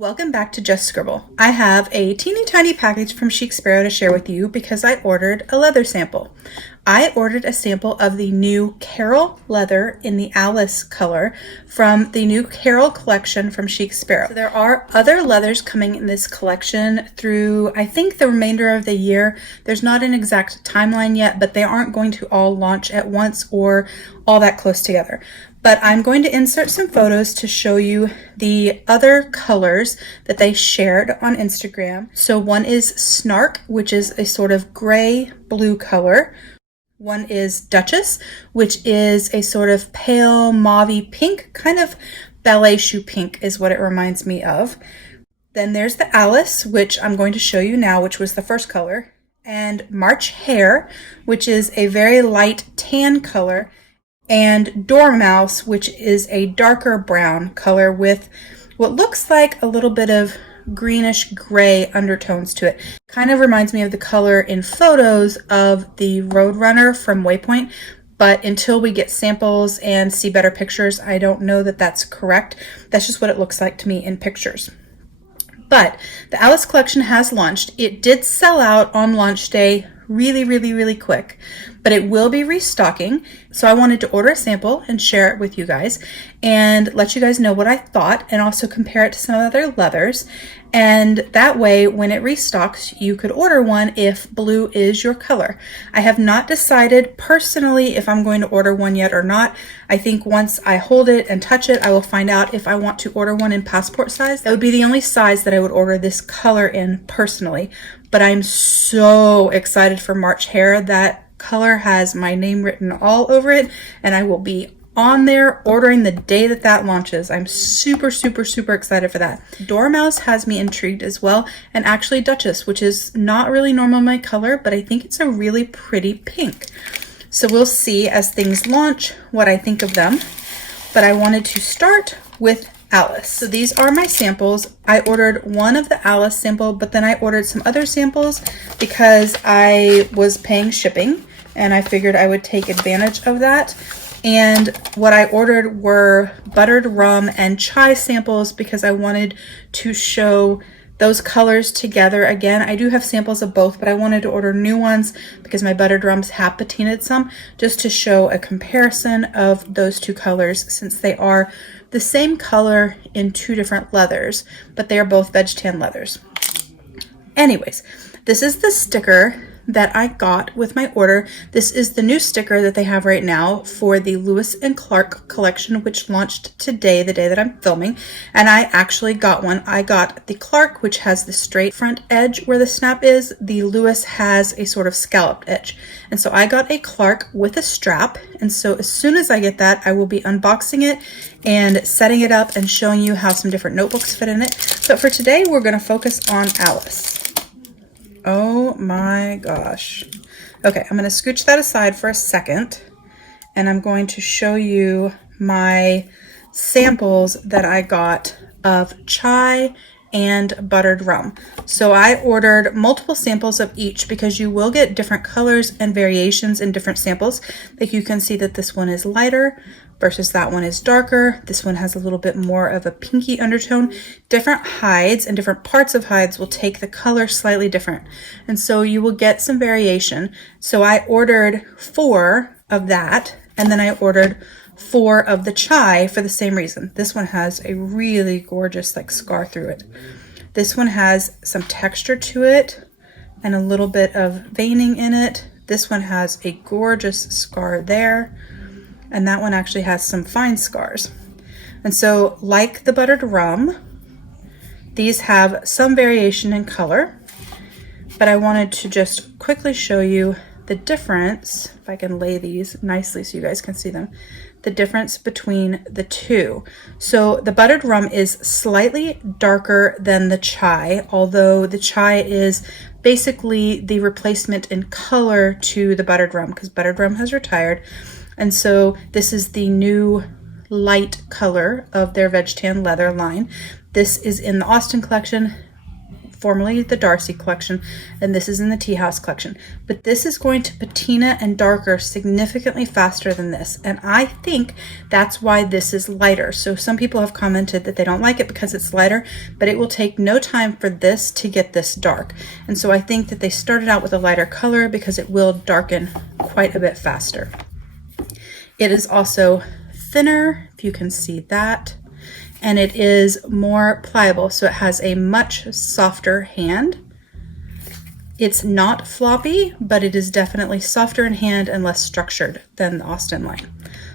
Welcome back to Just Scribble. I have a teeny tiny package from Chic Sparrow to share with you because I ordered a leather sample. I ordered a sample of the new Carroll leather in the Alice color from the new Carroll collection from Chic Sparrow. So there are other leathers coming in this collection through, I think, the remainder of the year. There's not an exact timeline yet, but they aren't going to all launch at once or all that close together. But I'm going to insert some photos to show you the other colors that they shared on Instagram. So one is Snark, which is a sort of gray blue color. One is Duchess, which is a sort of pale mauvey pink, kind of ballet shoe pink is what it reminds me of. Then there's the Alice, which I'm going to show you now, which was the first color. And March Hare, which is a very light tan color. And Dormouse, which is a darker brown color with what looks like a little bit of greenish gray undertones to it. Kind of reminds me of the color in photos of the Roadrunner from Waypoint, but until we get samples and see better pictures, I don't know that that's correct. That's just what it looks like to me in pictures. But the Alice collection has launched. It did sell out on launch day really quick, but it will be restocking. So I wanted to order a sample and share it with you guys and let you guys know what I thought and also compare it to some other leathers. And that way, when it restocks, you could order one if blue is your color. I have not decided personally if I'm going to order one yet or not. I think once I hold it and touch it, I will find out if I want to order one in passport size. That would be the only size that I would order this color in personally. But I'm so excited for March Hare. That color has my name written all over it, and I will be on there ordering the day that that launches. I'm super excited for that. Dormouse has me intrigued as well, and actually Duchess, which is not really normal my color, but I think it's a really pretty pink. So we'll see as things launch what I think of them. But I wanted to start with Alice. So these are my samples. I ordered one of the Alice sample, but then I ordered some other samples because I was paying shipping and I figured I would take advantage of that. And what I ordered were Buttered Rum and Chai samples because I wanted to show those colors together. Again, I do have samples of both, but I wanted to order new ones because my Buttered Rums have patinaed some, just to show a comparison of those two colors since they are the same color in two different leathers, but they are both veg tan leathers. Anyways, this is the sticker that I got with my order. This is the new sticker that they have right now for the Lewis and Clark collection, which launched today, the day that I'm filming, and I actually got one. I got the Clark, which has the straight front edge where the snap is. The Lewis has a sort of scalloped edge, and so I got a Clark with a strap, and so as soon as I get that, I will be unboxing it and setting it up and showing you how some different notebooks fit in it. But for today, we're going to focus on Alice. Oh my gosh. Okay, I'm going to scooch that aside for a second, and I'm going to show you my samples that I got of Chai and Buttered Rum. So I ordered multiple samples of each because you will get different colors and variations in different samples. Like you can see that this one is lighter versus that one is darker. This one has a little bit more of a pinky undertone. Different hides and different parts of hides will take the color slightly different. And so you will get some variation. So I ordered 4 of that, and then I ordered 4 of the Chai for the same reason. This one has a really gorgeous like scar through it. This one has some texture to it and a little bit of veining in it. This one has a gorgeous scar there. And that one actually has some fine scars. And so, like the Buttered Rum, these have some variation in color, but I wanted to just quickly show you the difference, if I can lay these nicely so you guys can see them, the difference between the two. So the Buttered Rum is slightly darker than the Chai, although the Chai is basically the replacement in color to the Buttered Rum because Buttered Rum has retired. And so this is the new light color of their veg tan leather line. This is in the Austin collection. formerly the Darcy collection, and this is in the Tea House collection. But this is going to patina and darker significantly faster than this, and I think that's why this is lighter. So some people have commented that they don't like it because it's lighter, but it will take no time for this to get this dark. And so I think that they started out with a lighter color because it will darken quite a bit faster. It is also thinner, if you can see that, and it is more pliable, so it has a much softer hand. It's not floppy, but it is definitely softer in hand and less structured than the Austin line.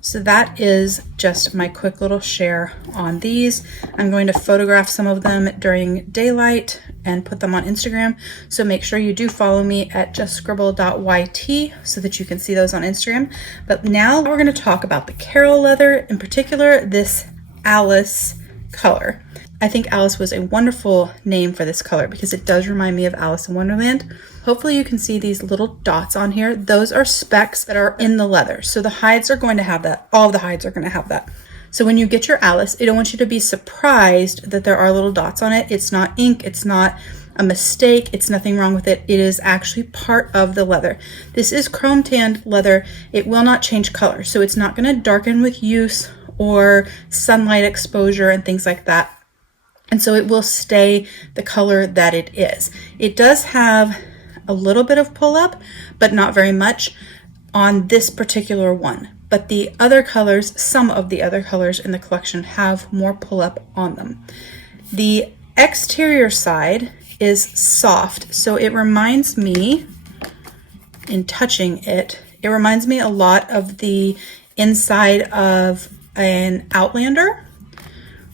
So that is just my quick little share on these. I'm going to photograph some of them during daylight and put them on Instagram. So make sure you do follow me at justscribble.yt so that you can see those on Instagram. But now we're going to talk about the Carroll leather, in particular this Alice color. I think Alice was a wonderful name for this color because it does remind me of Alice in Wonderland. Hopefully you can see these little dots on here. Those are specks that are in the leather. So the hides are going to have that. All of the hides are going to have that. So when you get your Alice, I don't want you to be surprised that there are little dots on it. It's not ink. It's not a mistake. It's nothing wrong with it. It is actually part of the leather. This is chrome tanned leather. It will not change color. So it's not going to darken with use or sunlight exposure and things like that. And so it will stay the color that it is. It does have a little bit of pull up, but not very much on this particular one. But the other colors, some of the other colors in the collection have more pull up on them. The exterior side is soft, so it reminds me, in touching it, it reminds me a lot of the inside of an Outlander.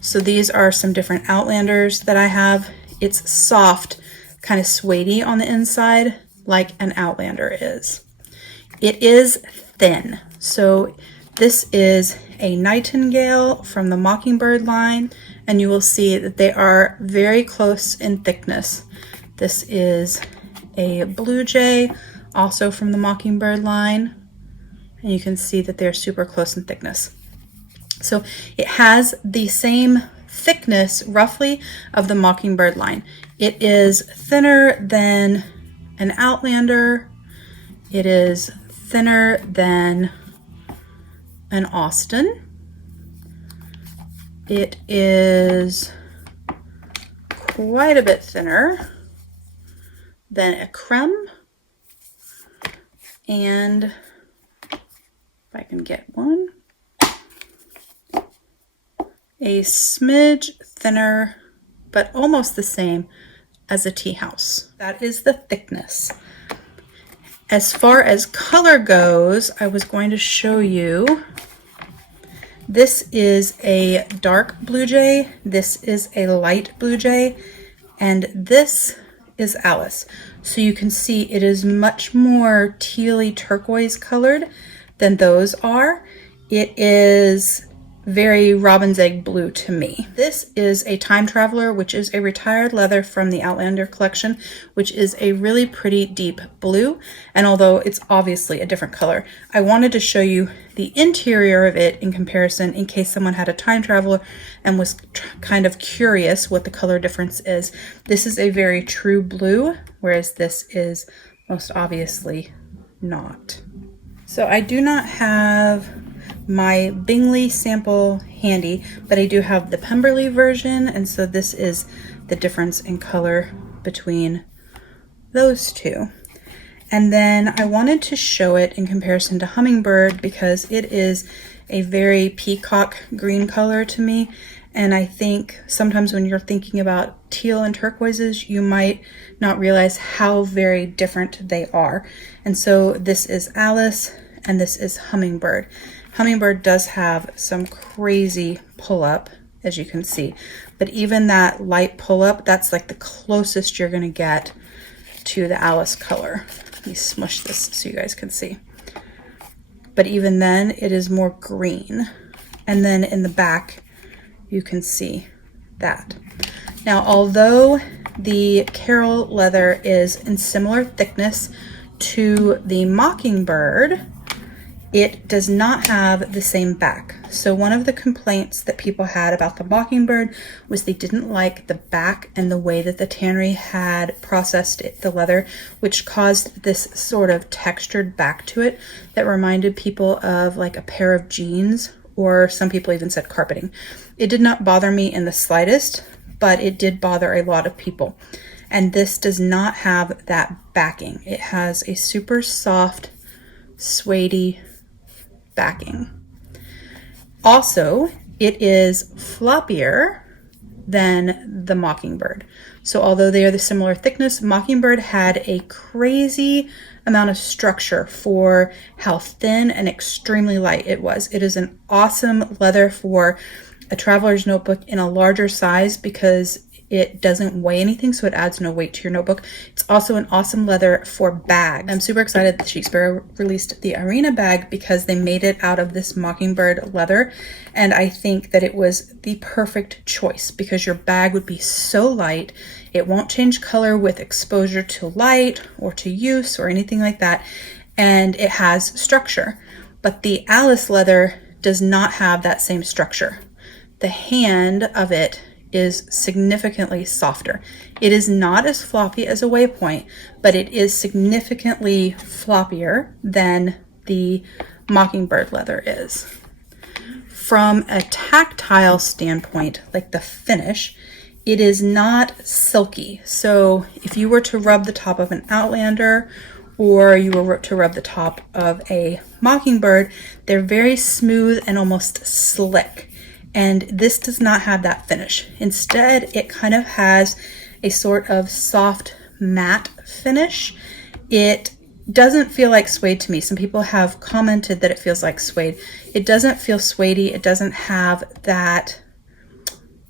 So these are some different Outlanders that I have. It's soft, kind of suede-y on the inside, like an Outlander is. It is thin. So this is a Nightingale from the Mockingbird line, and you will see that they are very close in thickness. This is a Blue Jay, also from the Mockingbird line, and you can see that they're super close in thickness. So it has the same thickness, roughly, of the Mockingbird line. It is thinner than an Outlander. It is thinner than an Austin. It is quite a bit thinner than a Creme. And if I can get one, a smidge thinner, but almost the same as a Tea House. That is the thickness. As far as color goes, I was going to show you, this is a dark Blue Jay, this is a light Blue Jay, and this is Alice. So you can see it is much more tealy turquoise colored than those are. It is very robin's egg blue to me. This is a Time Traveler, which is a retired leather from the Outlander collection, which is a really pretty deep blue. And although it's obviously a different color, I wanted to show you the interior of it in comparison in case someone had a Time Traveler and was kind of curious what the color difference is. This is a very true blue, whereas this is most obviously not. So I do not have my Bingley sample handy, but I do have the Pemberley version, and so this is the difference in color between those two. And then I wanted to show it in comparison to Hummingbird because it is a very peacock green color to me, and I think sometimes when you're thinking about teal and turquoises, you might not realize how very different they are. And so this is Alice and this is Hummingbird. Hummingbird does have some crazy pull-up, as you can see, but even that light pull-up, that's like the closest you're going to get to the Alice color. Let me smush this so you guys can see. But even then, it is more green. And then in the back, you can see that. Now, although the Carroll leather is in similar thickness to the Mockingbird, it does not have the same back. So one of the complaints that people had about the Mockingbird was they didn't like the back and the way that the tannery had processed the leather, which caused this sort of textured back to it that reminded people of like a pair of jeans, or some people even said carpeting. It did not bother me in the slightest, but it did bother a lot of people. And this does not have that backing. It has a super soft, suede backing. Also, it is floppier than the Mockingbird. So although they are the similar thickness, Mockingbird had a crazy amount of structure for how thin and extremely light it was. It is an awesome leather for a traveler's notebook in a larger size because it doesn't weigh anything, so it adds no weight to your notebook. It's also an awesome leather for bags. I'm super excited that Chic Sparrow released the Arena bag because they made it out of this Mockingbird leather, and I think that it was the perfect choice because your bag would be so light. It won't change color with exposure to light or to use or anything like that, and it has structure. But the Alice leather does not have that same structure. The hand of it is significantly softer. It is not as floppy as a Waypoint, but it is significantly floppier than the Mockingbird leather is. From a tactile standpoint, like the finish, it is not silky. So if you were to rub the top of an Outlander or you were to rub the top of a Mockingbird, they're very smooth and almost slick. And this does not have that finish. Instead, it kind of has a sort of soft matte finish. It doesn't feel like suede to me. Some people have commented that it feels like suede. It doesn't feel suedey. It doesn't have that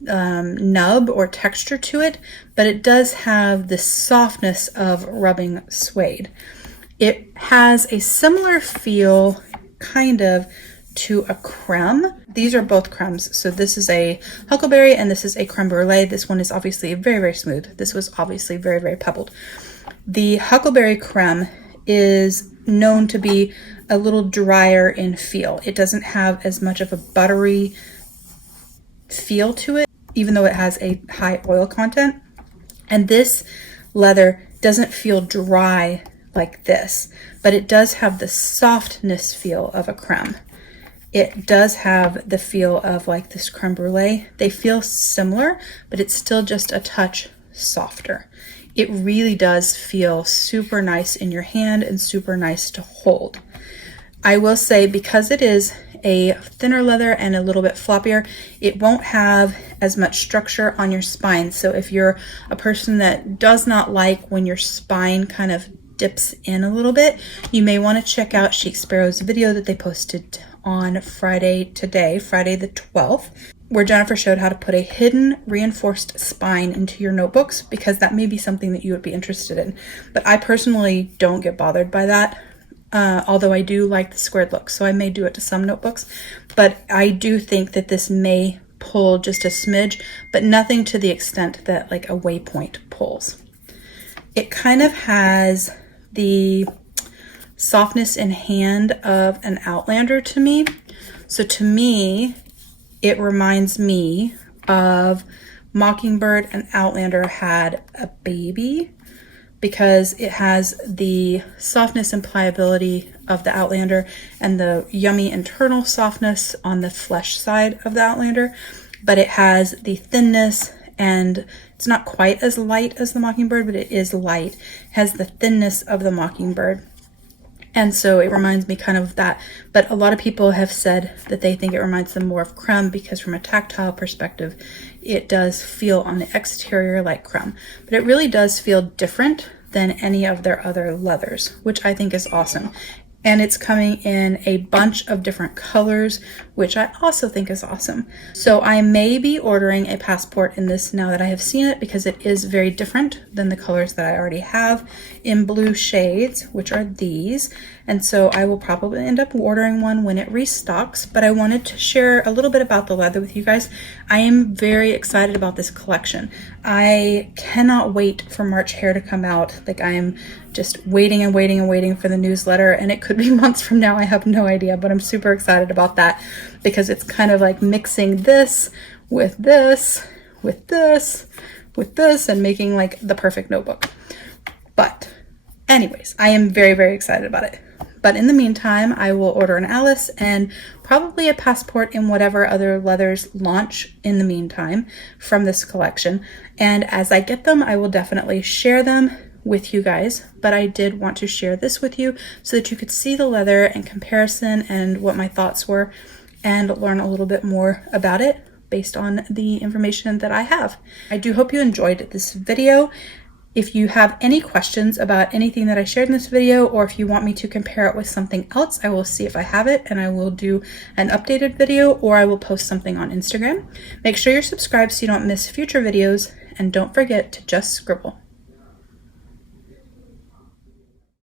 nub or texture to it, but it does have the softness of rubbing suede. It has a similar feel, kind of, to a creme. These are both cremes. So this is a huckleberry and this is a creme brulee. This one is obviously very, very smooth. This was obviously very, very pebbled. The huckleberry creme is known to be a little drier in feel. It doesn't have as much of a buttery feel to it, even though it has a high oil content. And this leather doesn't feel dry like this, but it does have the softness feel of a creme. It does have the feel of like this creme brulee. They feel similar, but it's still just a touch softer. It really does feel super nice in your hand and super nice to hold. I will say, because it is a thinner leather and a little bit floppier, it won't have as much structure on your spine. So if you're a person that does not like when your spine kind of dips in a little bit, you may want to check out Chic Sparrow's video that they posted on Friday the 12th, where Jennifer showed how to put a hidden reinforced spine into your notebooks, because that may be something that you would be interested in. But I personally don't get bothered by that, although I do like the squared look, so I may do it to some notebooks. But I do think that this may pull just a smidge, but nothing to the extent that like a Waypoint pulls. It kind of has the softness in hand of an Outlander to me. So to me, it reminds me of Mockingbird and Outlander had a baby, because it has the softness and pliability of the Outlander and the yummy internal softness on the flesh side of the Outlander, but it has the thinness, and it's not quite as light as the Mockingbird, but it is light. It has the thinness of the Mockingbird. And so it reminds me kind of that, but a lot of people have said that they think it reminds them more of creme, because from a tactile perspective, it does feel on the exterior like creme, but it really does feel different than any of their other leathers, which I think is awesome. And it's coming in a bunch of different colors, which I also think is awesome. So I may be ordering a passport in this now that I have seen it, because it is very different than the colors that I already have in blue shades, which are these. and so I will probably end up ordering one when it restocks, but I wanted to share a little bit about the leather with you guys. I am very excited about this collection. I cannot wait for March Hare to come out. Like, I am just waiting and waiting and waiting for the newsletter, and it could be months from now. I have no idea, but I'm super excited about that because it's kind of like mixing this with this, with this, with this, and making like the perfect notebook. But anyways, I am very, very excited about it. But in the meantime, I will order an Alice and probably a Passport in whatever other leathers launch in the meantime from this collection. And as I get them, I will definitely share them with you guys. But I did want to share this with you so that you could see the leather and comparison and what my thoughts were and learn a little bit more about it based on the information that I have. I do hope you enjoyed this video. If you have any questions about anything that I shared in this video, or if you want me to compare it with something else, I will see if I have it and I will do an updated video, or I will post something on Instagram. Make sure you're subscribed so you don't miss future videos, and don't forget to just scribble.